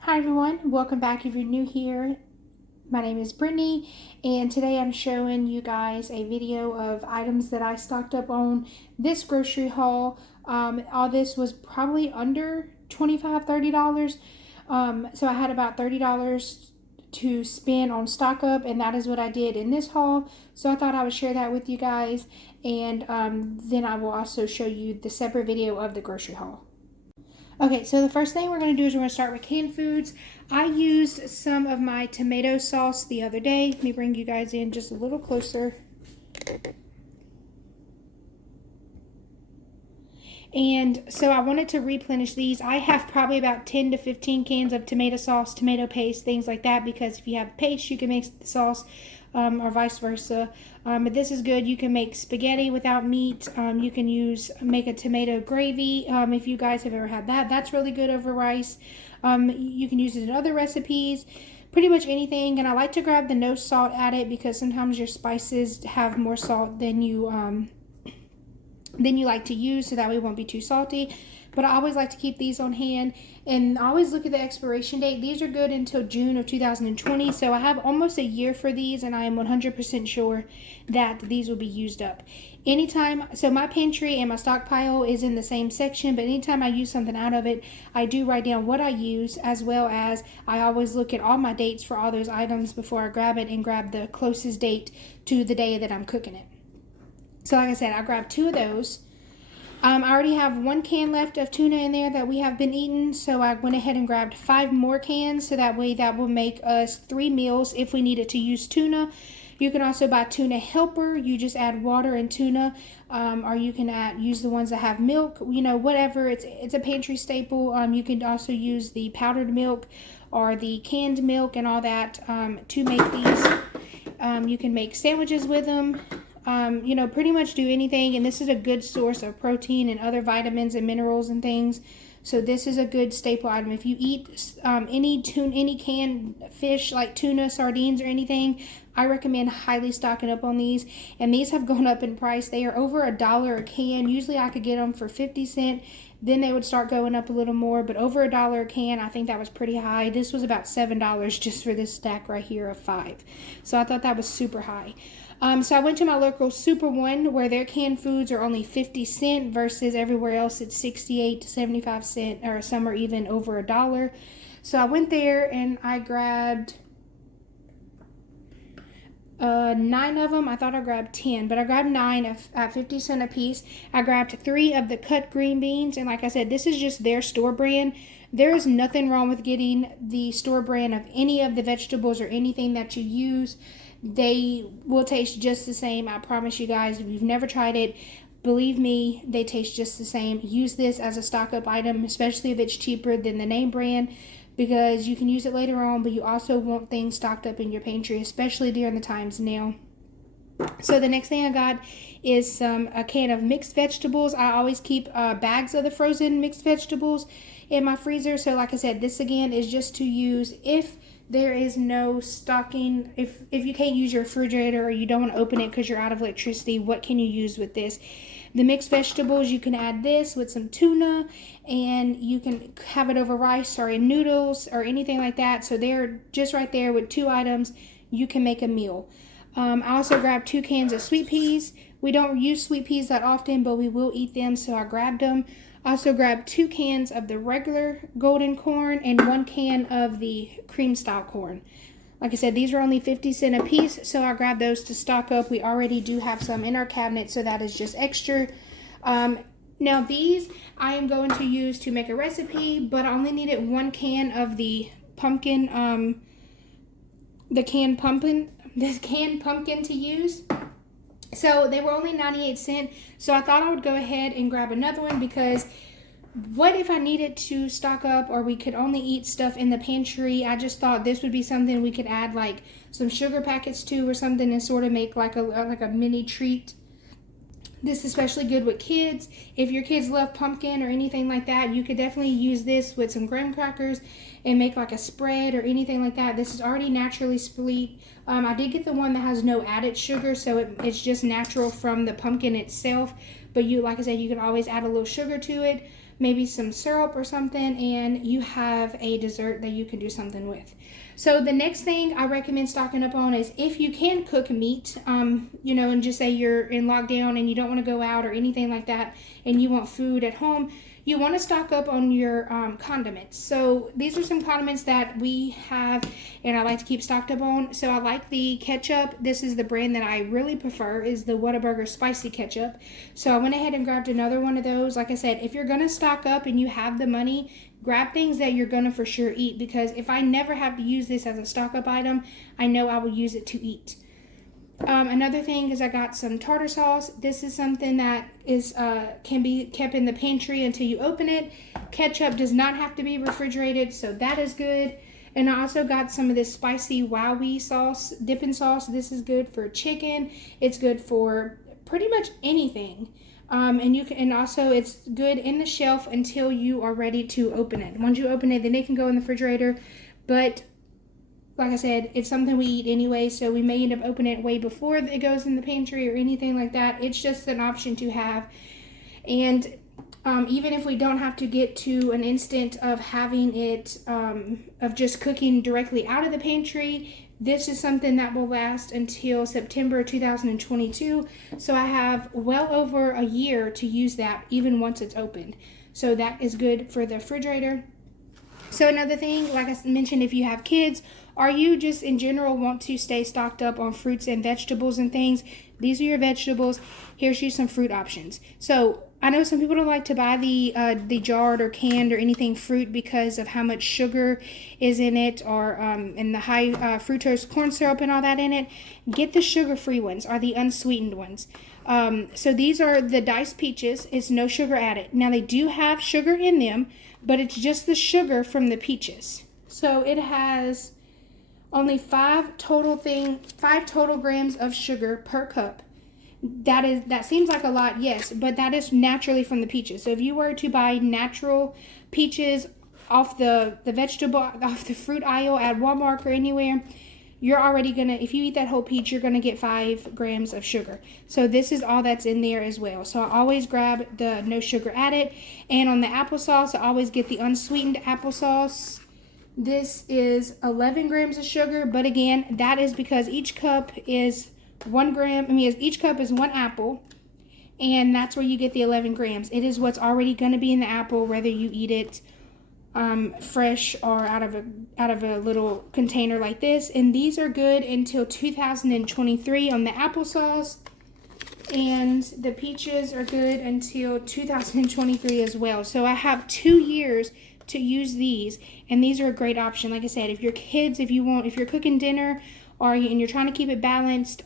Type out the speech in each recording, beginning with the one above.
Hi everyone, welcome back if you're new here. My name is Brittany, and today I'm showing you guys a video of items that I stocked up on this grocery haul. All this was probably under $25-$30. So I had about $30 to spend on stock up, and that is what I did in this haul. So I thought I would share that with you guys, and then I will also show you the separate video of the grocery haul. Okay, so the first thing we're going to do is we're going to start with canned foods. I used some of my tomato sauce the other day. Let me bring you guys in just a little closer. And so I wanted to replenish these. I have probably about 10 to 15 cans of tomato sauce, tomato paste, things like that, because if you have paste, you can make the sauce, or vice versa. But this is good. You can make spaghetti without meat. You can make a tomato gravy if you guys have ever had that. That's really good over rice. You can use it in other recipes. Pretty much anything. And I like to grab the no salt at it because sometimes your spices have more salt than you like to use, so that way it won't be too salty. But I always like to keep these on hand, and I always look at the expiration date. These are good until June of 2020, so I have almost a year for these, and I am 100% sure that these will be used up. Anytime, so my pantry and my stockpile is in the same section, but anytime I use something out of it, I do write down what I use, as well as I always look at all my dates for all those items before I grab it, and grab the closest date to the day that I'm cooking it. So like I said, I grabbed 2 of those. I already have 1 can left of tuna in there that we have been eating, so I went ahead and grabbed 5 more cans, so that way that will make us 3 meals if we needed to use tuna. You can also buy tuna helper. You just add water and tuna, or you can use the ones that have milk. You know, whatever. It's a pantry staple. You can also use the powdered milk or the canned milk and all that to make these. You can make sandwiches with them. Pretty much do anything, and this is a good source of protein and other vitamins and minerals and things. So this is a good staple item. If you eat any canned fish like tuna, sardines, or anything, I recommend highly stocking up on these. And these have gone up in price. They are over $1 a can. Usually I could get them for 50 cents. Then they would start going up a little more, but over $1 a can, I think that was pretty high. This was about $7 just for this stack right here of 5. So I thought that was super high. So I went to my local Super One, where their canned foods are only 50 cents versus everywhere else it's 68 to 75 cents, or some are even over $1. So I went there and I grabbed 9 of them. I thought I grabbed 10, but I grabbed 9 at 50 cents a piece. I grabbed 3 of the cut green beans, and like I said, this is just their store brand. There is nothing wrong with getting the store brand of any of the vegetables or anything that you use. They will taste just the same. I promise you guys, if you've never tried it, believe me, they taste just the same. Use this as a stock up item, especially if it's cheaper than the name brand, because you can use it later on, but you also want things stocked up in your pantry, especially during the times now. So the next thing I got is a can of mixed vegetables. I always keep bags of the frozen mixed vegetables in my freezer. So like I said, this again is just to use if there is no stocking. If you can't use your refrigerator, or you don't want to open it because you're out of electricity, what can you use with this? The mixed vegetables, you can add this with some tuna, and you can have it over rice or in noodles or anything like that. So they're just right there with 2 items. You can make a meal. I also grabbed 2 cans of sweet peas. We don't use sweet peas that often, but we will eat them, so I grabbed them. Also grabbed 2 cans of the regular golden corn and 1 can of the cream style corn. Like I said, these are only 50 cents a piece, so I grabbed those to stock up. We already do have some in our cabinet, so that is just extra. Now these I am going to use to make a recipe, but I only needed 1 can of the pumpkin, this canned pumpkin to use. So they were only 98 cents. So I thought I would go ahead and grab another one, because what if I needed to stock up, or we could only eat stuff in the pantry? I just thought this would be something we could add like some sugar packets to or something, and sort of make like a mini treat. This is especially good with kids. If your kids love pumpkin or anything like that, you could definitely use this with some graham crackers and make like a spread or anything like that. This is already naturally sweet. I did get the one that has no added sugar, so it's just natural from the pumpkin itself. But like I said, you can always add a little sugar to it. maybe some syrup or something, and you have a dessert that you can do something with. So the next thing I recommend stocking up on is if you can cook meat, you know, and just say you're in lockdown and you don't want to go out or anything like that, and you want food at home, you want to stock up on your condiments. So these are some condiments that we have and I like to keep stocked up on. So I like the ketchup. This is the brand that I really prefer, is the Whataburger spicy ketchup. So I went ahead and grabbed another one of those. Like I said, if you're going to stock up and you have the money, grab things that you're going to for sure eat, because if I never have to use this as a stock up item, I know I will use it to eat. Another thing is I got some tartar sauce. This is something that is can be kept in the pantry until you open it. Ketchup does not have to be refrigerated, so that is good. And I also got some of this spicy wowie sauce, dipping sauce. This is good for chicken. It's good for pretty much anything. And also it's good in the shelf until you are ready to open it. Once you open it, then it can go in the refrigerator. But like I said, it's something we eat anyway, so we may end up opening it way before it goes in the pantry or anything like that. It's just an option to have. And even if we don't have to get to an instant of having it, of just cooking directly out of the pantry, this is something that will last until September 2022. So I have well over a year to use that even once it's opened. So that is good for the refrigerator. So another thing, like I mentioned, if you have kids or you just in general want to stay stocked up on fruits and vegetables and things, these are your vegetables. Here's you some fruit options. So I know some people don't like to buy the jarred or canned or anything fruit because of how much sugar is in it, or and the high fructose corn syrup and all that in it. Get the sugar-free ones or the unsweetened ones. So these are the diced peaches. It's no sugar added. Now they do have sugar in them, but it's just the sugar from the peaches. So it has only 5 total grams of sugar per cup. That seems like a lot, yes, but that is naturally from the peaches. So if you were to buy natural peaches off the fruit aisle at Walmart or anywhere, you're already gonna, if you eat that whole peach, you're gonna get 5 grams of sugar. So this is all that's in there as well. So I always grab the no sugar added. And on the applesauce, I always get the unsweetened applesauce. This is 11 grams of sugar, but again, that is because each cup is 1 gram. Each cup is 1 apple, and that's where you get the 11 grams. It is what's already going to be in the apple, whether you eat it fresh or out of a little container like this. And these are good until 2023 on the applesauce, and the peaches are good until 2023 as well. So I have 2 years to use these, and these are a great option. Like I said, if your kids, if you're cooking dinner and you're trying to keep it balanced,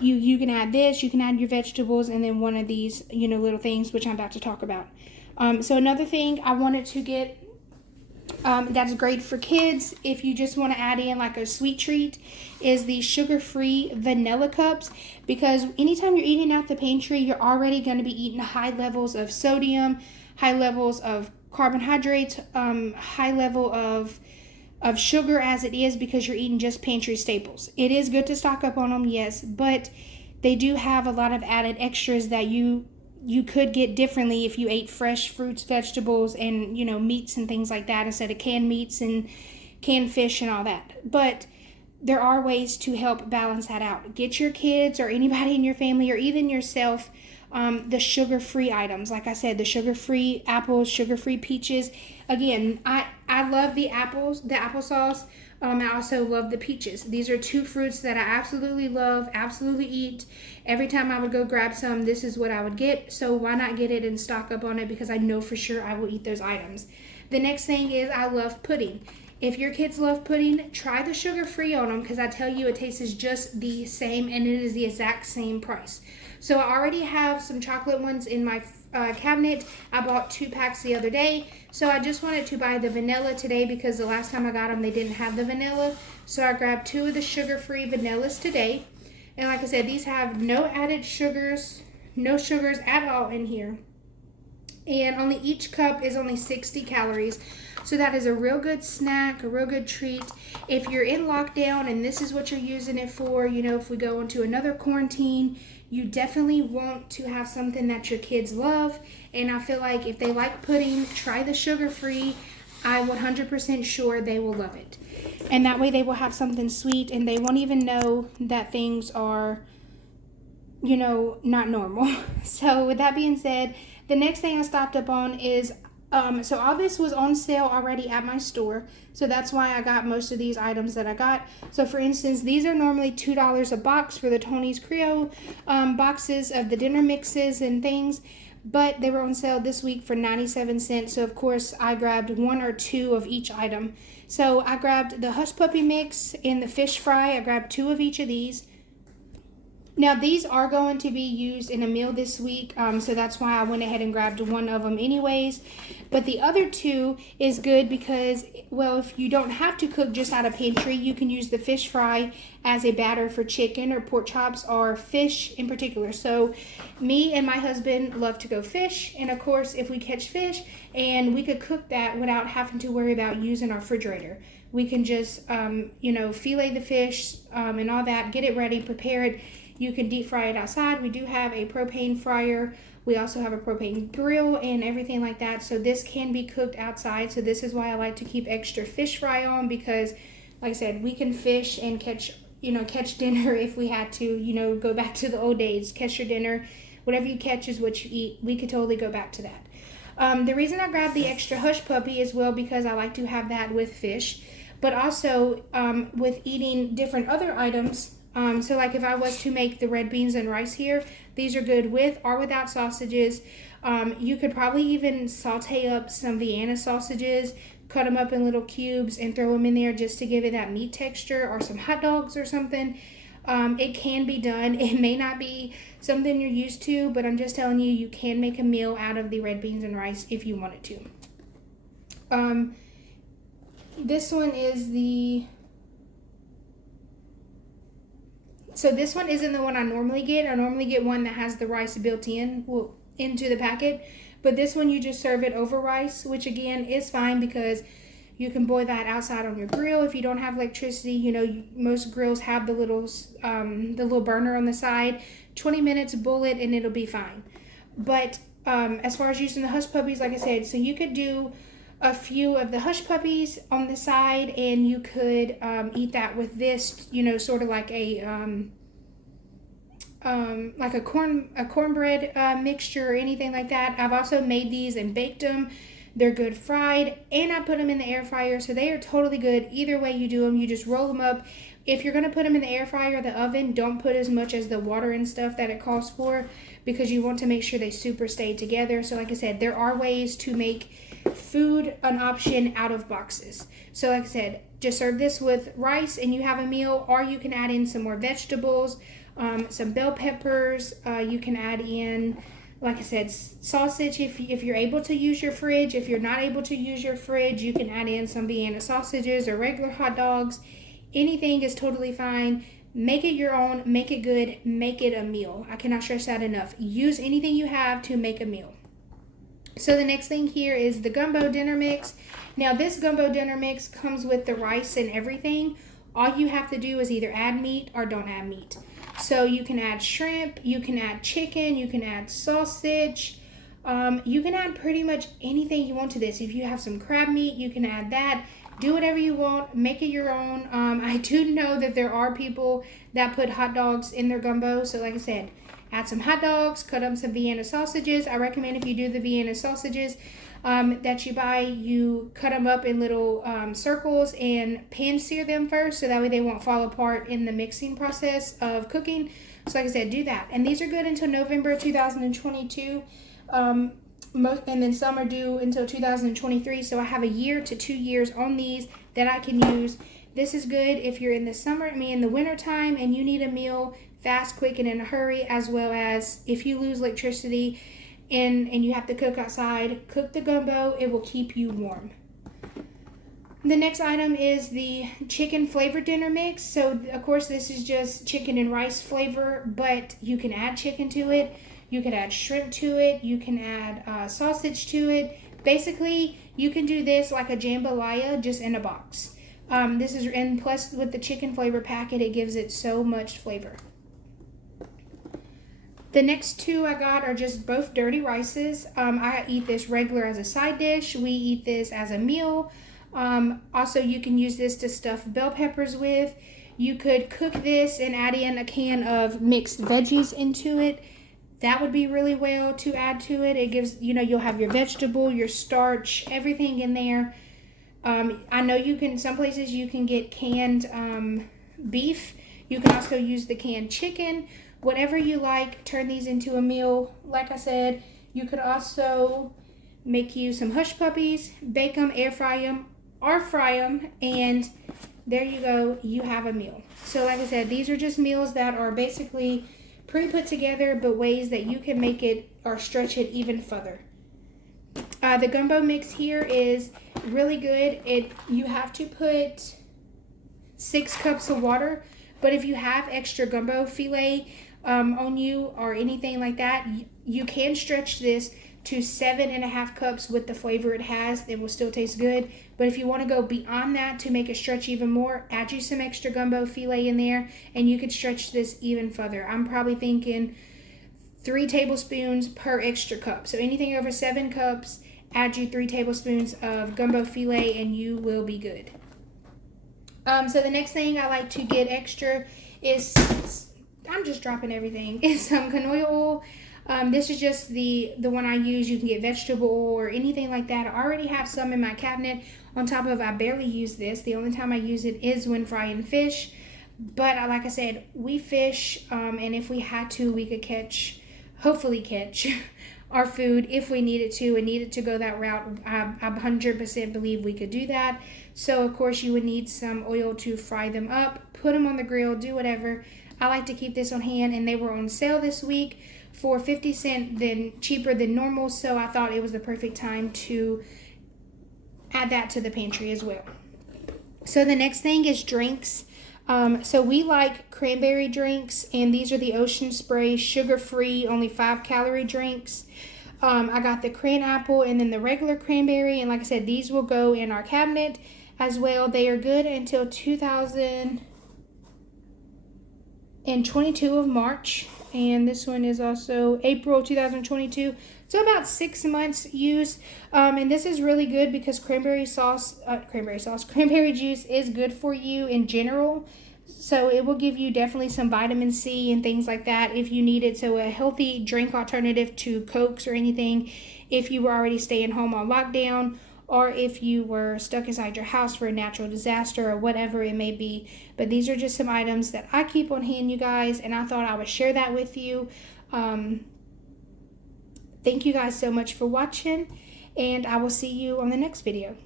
you can add this, you can add your vegetables, and then one of these, little things, which I'm about to talk about. So another thing I wanted to get, that's great for kids if you just want to add in like a sweet treat, is the sugar-free vanilla cups, because anytime you're eating out the pantry, you're already going to be eating high levels of sodium, high levels of carbohydrates, high level of sugar as it is, because you're eating just pantry staples. It is good to stock up on them, yes, but they do have a lot of added extras that you could get differently if you ate fresh fruits, vegetables, and meats and things like that instead of canned meats and canned fish and all that. But there are ways to help balance that out. Get your kids or anybody in your family or even yourself the sugar-free items. Like I said, the sugar-free apples, sugar-free peaches. Again, I love the applesauce. I also love the peaches. These are 2 fruits that I absolutely love, absolutely eat. Every time I would go grab some, this is what I would get. So why not get it and stock up on it, because I know for sure I will eat those items. The next thing is I love pudding. If your kids love pudding, try the sugar-free on them, because I tell you it tastes just the same, and it is the exact same price. So I already have some chocolate ones in my cabinet. I bought 2 packs the other day. So I just wanted to buy the vanilla today, because the last time I got them, they didn't have the vanilla. So I grabbed 2 of the sugar-free vanillas today. And like I said, these have no added sugars, no sugars at all in here. And only each cup is only 60 calories. So that is a real good snack, a real good treat. If you're in lockdown and this is what you're using it for, if we go into another quarantine, You definitely want to have something that your kids love, and I feel like if they like pudding, try the sugar-free. I'm 100% sure they will love it. And that way they will have something sweet, and they won't even know that things are, you know, not normal. So with that being said, the next thing I stocked up on is so all this was on sale already at my store, so that's why I got most of these items that I got. So for instance, these are normally $2 a box for the Tony's Creole boxes of the dinner mixes and things, but they were on sale this week for 97 cents. So of course I grabbed 1 or 2 of each item. So I grabbed the Hush Puppy mix and the fish fry. I grabbed 2 of each of these. Now, these are going to be used in a meal this week, so that's why I went ahead and grabbed 1 of them anyways. But the other 2 is good because, well, if you don't have to cook just out of pantry, you can use the fish fry as a batter for chicken or pork chops or fish in particular. So me and my husband love to go fish, and of course, if we catch fish, and we could cook that without having to worry about using our refrigerator. We can just, you know, fillet the fish and all that, get it ready, prepare it. You can deep fry it outside. We do have a propane fryer. We also have a propane grill and everything like that. So this can be cooked outside. So this is why I like to keep extra fish fry on, because like I said, we can fish and catch dinner if we had to, you know, go back to the old days, catch your dinner. Whatever you catch is what you eat. We could totally go back to that. The reason I grabbed the extra Hush Puppy is, well, because I like to have that with fish, but also with eating different other items. So like if I was to make the red beans and rice here, these are good with or without sausages. You could probably even saute up some Vienna sausages, cut them up in little cubes and throw them in there just to give it that meat texture, or some hot dogs or something. It can be done. It may not be something you're used to, but I'm just telling you, you can make a meal out of the red beans and rice if you wanted to. This one is the... So this one isn't the one I normally get. I normally get one that has the rice built in, well, into the packet. But this one, you just serve it over rice, which again is fine because you can boil that outside on your grill. If you don't have electricity, you know, most grills have the little burner on the side. 20 minutes, boil it, and it'll be fine. But as far as using the Hush Puppies, like I said, so you could do a few of the Hush Puppies on the side, and you could eat that with this, you know, sort of like a cornbread mixture or anything like that. I've also made these and baked them. They're good fried, and I put them in the air fryer, so they are totally good. Either way you do them, you just roll them up. If you're going to put them in the air fryer or the oven, don't put as much as the water and stuff that it calls for, because you want to make sure they super stay together. So like I said, there are ways to make food an option out of boxes. So like I said, just serve this with rice and you have a meal, or you can add in some more vegetables, some bell peppers. You can add in, like I said, sausage if you're able to use your fridge. If you're not able to use your fridge, you can add in some Vienna sausages or regular hot dogs. Anything is totally fine. Make it your own, make it good, make it a meal. I cannot stress that enough. Use anything you have to make a meal. So the next thing here is the Gumbo Dinner Mix. Now this Gumbo Dinner Mix comes with the rice and everything. All you have to do is either add meat or don't add meat. So you can add shrimp, you can add chicken, you can add sausage. You can add pretty much anything you want to this. If you have some crab meat, you can add that. Do whatever you want, make it your own. I do know that there are people that put hot dogs in their gumbo. So like I said, add some hot dogs, cut up some Vienna sausages. I recommend if you do the Vienna sausages that you buy, you cut them up in little circles and pan sear them first, so that way they won't fall apart in the mixing process of cooking. So like I said, do that. And these are good until November 2022. And then some are due until 2023. So I have a year to 2 years on these that I can use. This is good if you're in the summer, in the winter time, and you need a meal fast, quick, and in a hurry, as well as if you lose electricity and you have to cook outside, cook the gumbo. It will keep you warm. The next item is the chicken flavored dinner mix. So of course this is just chicken and rice flavor, but you can add chicken to it. You can add shrimp to it. You can add sausage to it. Basically, you can do this like a jambalaya, just in a box. And plus with the chicken flavor packet, it gives it so much flavor. The next two I got are just both dirty rices. I eat this regular as a side dish. We eat this as a meal. Also, you can use this to stuff bell peppers with. You could cook this and add in a can of mixed veggies into it. That would be really well to add to it. It gives, you know, you'll have your vegetable, your starch, everything in there. I know you can, some places you can get canned beef. You can also use the canned chicken. Whatever you like, turn these into a meal. Like I said, you could also make you some hush puppies, bake them, air fry them, or fry them, and there you go, you have a meal. So like I said, these are just meals that are basically pre-put together, but ways that you can make it or stretch it even further. The gumbo mix here is really good. You have to put 6 cups of water, but if you have extra gumbo filet on you or anything like that, you can stretch this to 7.5 cups with the flavor it has. It will still taste good, but if you want to go beyond that to make it stretch even more, add you some extra gumbo filet in there and you can stretch this even further. I'm probably thinking 3 tablespoons per extra cup. So anything over 7 cups, add you 3 tablespoons of gumbo filet and you will be good. So the next thing I like to get extra is, I'm just dropping everything, is some canola oil. This is just the one I use. You can get vegetable oil or anything like that. I already have some in my cabinet. On top of, I barely use this. The only time I use it is when frying fish. But like I said, we fish, and if we had to, we could hopefully catch our food if we needed to and needed to go that route. I 100% believe we could do that. So of course you would need some oil to fry them up, put them on the grill, do whatever. I like to keep this on hand, and they were on sale this week for 50 cents, then cheaper than normal. So I thought it was the perfect time to add that to the pantry as well. So the next thing is drinks. So we like cranberry drinks, and these are the Ocean Spray sugar-free, only 5-calorie drinks. I got the cran apple and then the regular cranberry, and like I said, these will go in our cabinet as well. They are good until 2022 of March, and this one is also April 2022. So about 6 months use, and this is really good because cranberry juice is good for you in general. So it will give you definitely some vitamin C and things like that if you need it. So a healthy drink alternative to Cokes or anything if you were already staying home on lockdown, or if you were stuck inside your house for a natural disaster or whatever it may be. But these are just some items that I keep on hand, you guys, and I thought I would share that with you. Thank you guys so much for watching, and I will see you on the next video.